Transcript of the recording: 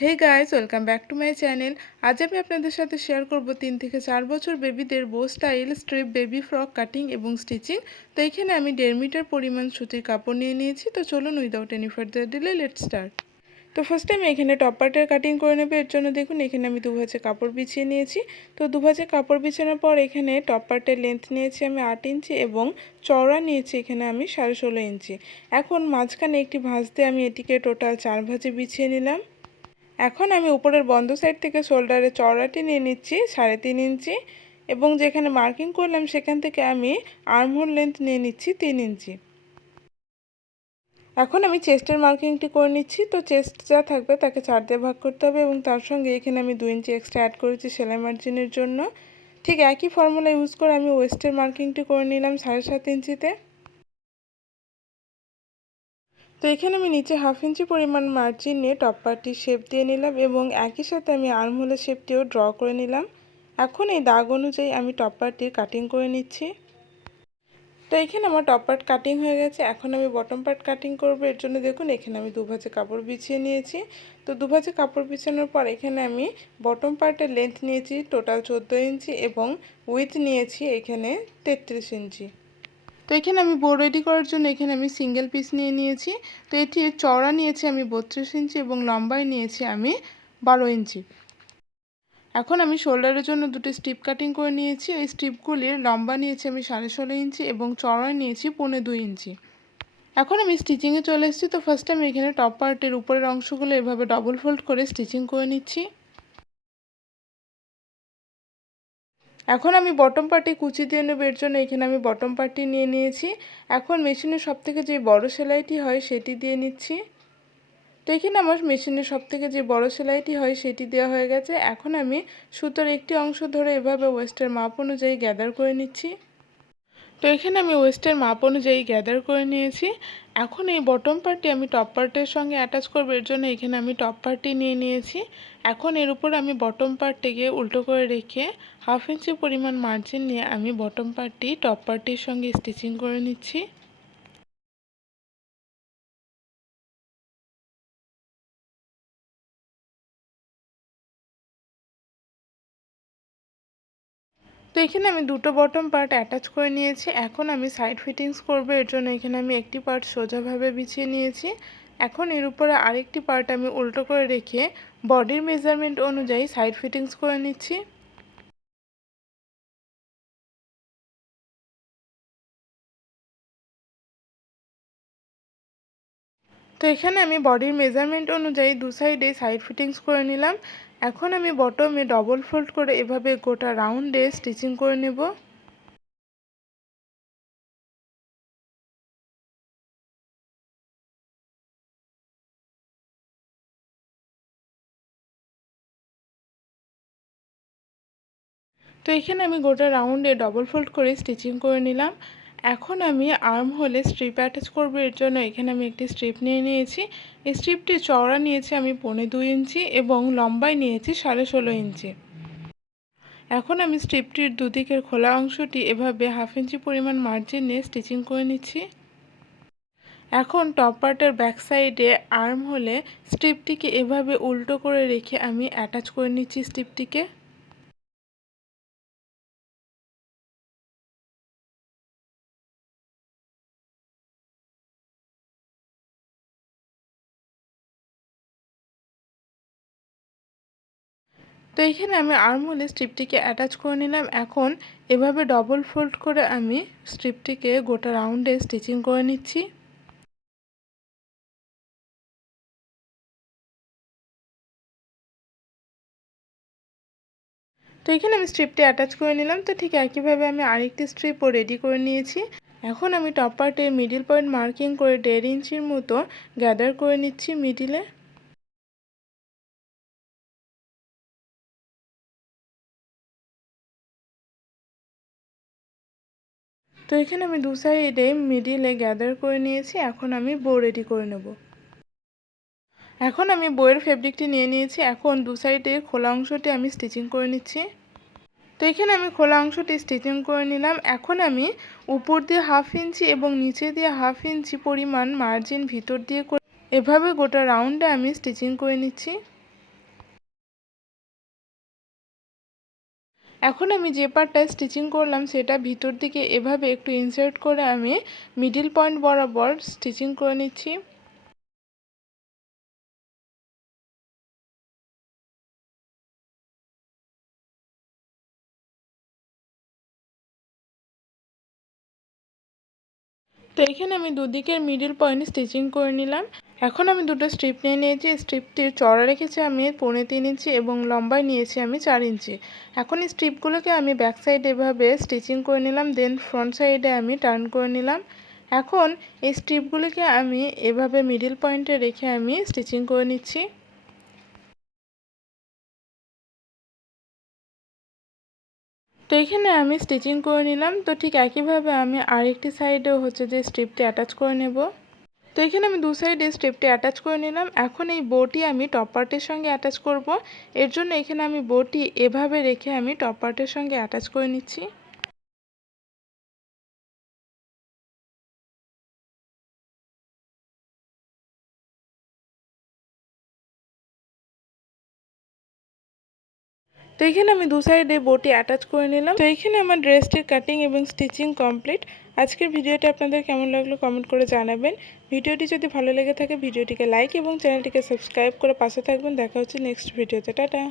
Hey guys, welcome back to my channel. আজ আমি আপনাদের সাথে শেয়ার করব 3 থেকে 4 বছর বেবিদের bow style strip baby frock cutting এবং স্টিচিং। তো এখানে আমি 1.5 মিটার পরিমাণ সুতির কাপড় নিয়ে নিয়েছি। তো চলুন without any further delay let's start. তো ফার্স্টে আমি এখানে টপ পার্টের কাটিং করে নেব। এর জন্য দেখুন এখানে আমি দুভাজে কাপড় বিছিয়ে নিয়েছি। তো দুভাজে কাপড় বিছানোর পর এখানে টপ পার্টের লেন্থ নিয়েছি আমি 8 ইঞ্চি এবং চওড়া নিয়েছি এখানে আমি 16.5 ইঞ্চি। এখন মাঝখানে একটি ভাঁজ দিয়ে আমি এটিকে টোটাল 4 ভাঁজে বিছিয়ে নিলাম। এখন আমি উপরের বন্ধ সাইড থেকে শোল্ডারে চওড়াটি নিয়ে নিচ্ছি 3.5 ইঞ্চি এবং যেখানে মার্কিং করলাম সেখান থেকে আমি আর্মহোল লেন্থ নিয়ে নিচ্ছি 3 ইঞ্চি। এখন আমি চেস্টের মার্কিংটি করে নিচ্ছি। তো চেস্ট যা থাকবে তাকে 4 দিয়ে ভাগ করতে হবে এবং তার সঙ্গে এখানে আমি 2 ইঞ্চি এক্সট্রা অ্যাড করেছি সেলাই মার্জিনের জন্য। ঠিক একই ফর্মুলা ইউজ করে আমি ওয়েস্টের মার্কিংটি করে নিলাম 7.5 ইঞ্চিতে। তো এখানে আমি নিচে 1/2 ইঞ্চি পরিমাণ মার্জিন নিয়ে টপ পার্টির শেপ দিয়ে নিলাম এবং একই সাথে আমি আর্মহোলের শেপটিও ড্র করে নিলাম। এখন এই দাগ অনুযায়ী আমি টপ পার্টির কাটিং করে নিচ্ছি। তো এখানে আমার টপ পার্ট কাটিং হয়ে গেছে। এখন আমি বটম পার্ট কাটিং করব। এর জন্য দেখুন এখানে আমি দুভাজে কাপড় বিছিয়ে নিয়েছি। তো দুভাজে কাপড় বিছানোর পর এখানে আমি বটম পার্টের লেন্থ নিয়েছি টোটাল 14 ইঞ্চি এবং উইথ নিয়েছি এখানে 33 ইঞ্চি। তো এখানে আমি বো রেডি করার জন্য এখানে আমি সিঙ্গেল পিস নিয়ে নিয়েছি। তো এটির চওড়া নিয়েছি আমি 32 ইঞ্চি এবং লম্বায় নিয়েছি আমি 12 ইঞ্চি। এখন আমি শোল্ডারের জন্য দুটো স্ট্রিপ কাটিং করে নিয়েছি। এই স্ট্রিপগুলির লম্বা নিয়েছি আমি 16.5 ইঞ্চি এবং চওড়া নিয়েছি 1.25 ইঞ্চি। এখন আমি স্টিচিংয়ে চলে এসেছি। তো ফার্স্টে আমি এখানে টপ পার্টের উপরের অংশগুলো এভাবে ডবল ফোল্ড করে স্টিচিং করে নিচ্ছি। এখন আমি বটম পার্টে কুচি দিয়ে নেব। এর জন্য এখানে আমি বটম পার্টটি নিয়ে নিয়েছি। এখন মেশিনের সবথেকে যে বড় সেলাইটি হয় সেটি দিয়ে নিচ্ছি। তো এখানে আমার মেশিনের সবথেকে যে বড় সেলাইটি হয় সেটি দেওয়া হয়ে গেছে। এখন আমি সুতোর একটি অংশ ধরে এভাবে ওয়েস্টের মাপ অনুযায়ী গ্যাদার করে নিচ্ছি। তো এখানে আমি ওয়েস্টের মাপ অনুযায়ী গ্যাদার করে নিয়েছি। এখন এই বটম পার্টটি আমি টপ পার্টের সঙ্গে অ্যাটাচ করব। এর জন্য এখানে আমি টপ পার্টটি নিয়ে নিয়েছি। এখন এর উপর আমি বটম পার্টটিকে উল্টো করে রেখে 1/2 ইঞ্চি পরিমাণ মার্জিন নিয়ে আমি বটম পার্টটি টপ পার্টটির সঙ্গে স্টিচিং করে নিচ্ছি। তো এখানে আমি দুটো বটম পার্ট অ্যাটাচ করে নিয়েছি। এখন আমি সাইড ফিটিংস করব। এর জন্য এখানে আমি একটি পার্ট সোজাভাবে বিছিয়ে নিয়েছি। এখন এর উপরে আরেকটি পার্ট আমি উল্টো করে রেখে বডির মেজারমেন্ট অনুযায়ী সাইড ফিটিংস করে নিচ্ছি। তো এখানে আমি বডির মেজারমেন্ট অনুযায়ী দু সাইডে সাইড ফিটিংস করে নিলাম। এখন আমি বটমে ডবল ফোল্ড করে এভাবে গোটা রাউন্ডে স্টিচিং করে নেব। তো এখানে আমি গোটা রাউন্ডে ডবল ফোল্ড করে স্টিচিং করে নিলাম। এখন আমি আর্ম হোলে স্ট্রিপ অ্যাটাচ করব। এর জন্য এখানে আমি একটি স্ট্রিপ নিয়ে নিয়েছি। এই স্ট্রিপটি চওড়া নিয়েছি আমি 1.25 ইঞ্চি এবং লম্বায় নিয়েছি 16.5 ইঞ্চি। এখন আমি স্ট্রিপটির দুদিকের খোলা অংশটি এভাবে 1/2 ইঞ্চি পরিমাণ মার্জিন নিয়ে স্টিচিং করে নিচ্ছি। এখন টপ পার্টের ব্যাক সাইডে আর্ম হোলে স্ট্রিপটিকে এভাবে উল্টো করে রেখে আমি অ্যাটাচ করে নিচ্ছি স্ট্রিপটিকে। তো এইখানে আমি আর্মহোলে স্ট্রিপটিকে অ্যাটাচ করে নিলাম। এখন এভাবে ডবল ফোল্ড করে আমি স্ট্রিপটিকে গোটা রাউন্ডে স্টিচিং করে নিচ্ছি। তো এখানে আমি স্ট্রিপটি অ্যাটাচ করে নিলাম। তো ঠিক একইভাবে আমি আরেকটি স্ট্রিপও রেডি করে নিয়েছি। এখন আমি টপ পার্টের মিডিল পয়েন্ট মার্কিং করে 1.5 ইঞ্চির মতো গ্যাদার করে নিচ্ছি মিডিলে। তো এখানে আমি দু সাইডে মিডিলে গ্যাদার করে নিয়েছি। এখন আমি বো রেডি করে নেব। এখন আমি বইয়ের ফেব্রিকটি নিয়ে নিয়েছি। এখন দু সাইডে খোলা অংশটি আমি স্টিচিং করে নিচ্ছি। তো এখানে আমি খোলা অংশটি স্টিচিং করে নিলাম। এখন আমি উপর দিয়ে 1/2 ইঞ্চি এবং নিচে দিয়ে 1/2 ইঞ্চি পরিমাণ মার্জিন ভিতর দিয়ে এভাবে গোটা রাউন্ডে আমি স্টিচিং করে নিচ্ছি। এখন আমি যে পার্টটা স্টিচিং করলাম সেটা ভিতর দিকে এভাবে একটু ইনসার্ট করে আমি মিডিল পয়েন্ট বরাবর স্টিচিং করে নিচ্ছি। তো এখানে আমি দুদিকের মিডল পয়েন্ট স্টিচিং করে নিলাম। এখন আমি দুটো স্ট্রিপ নিয়ে নিয়েছি। স্ট্রিপটির চড়া রেখেছি আমি 3.25 ইঞ্চি এবং লম্বায় নিয়েছি আমি 4 ইঞ্চি। এখন এই স্ট্রিপগুলোকে আমি ব্যাক সাইডে এভাবে স্টিচিং করে নিলাম, দেন ফ্রন্ট সাইডে আমি টার্ন করে নিলাম। এখন এই স্ট্রিপগুলোকে আমি এভাবে মিডল পয়েন্টে রেখে আমি স্টিচিং করে নিচ্ছি। তো এখানে আমি স্টিচিং করে নিলাম। তো ঠিক একইভাবে আমি আরেকটি সাইডেও যে স্ট্রিপটি অ্যাটাচ করে নেব। তো এখানে আমি দু সাইডে স্ট্রিপটি অ্যাটাচ করে নিলাম। এখন এই বউটি আমি টপ পার্টের সঙ্গে অ্যাটাচ করব। এর জন্য এখানে আমি বউটি এভাবে রেখে আমি টপ পার্টের সঙ্গে অ্যাটাচ করে নিচ্ছি। তো এখানে আমি দু সাইডে বউটি অ্যাটাচ করে নিলাম। তো এখানে আমার ড্রেসটির কাটিং এবং স্টিচিং কমপ্লিট। আজকের ভিডিওটা আপনাদের কেমন লাগলো কমেন্ট করে জানাবেন। ভিডিওটি যদি ভালো লেগে থাকে ভিডিওটিকে লাইক এবং চ্যানেলটিকে সাবস্ক্রাইব করে পাশে থাকবেন। দেখা হচ্ছে নেক্সট ভিডিওতে। টাটা।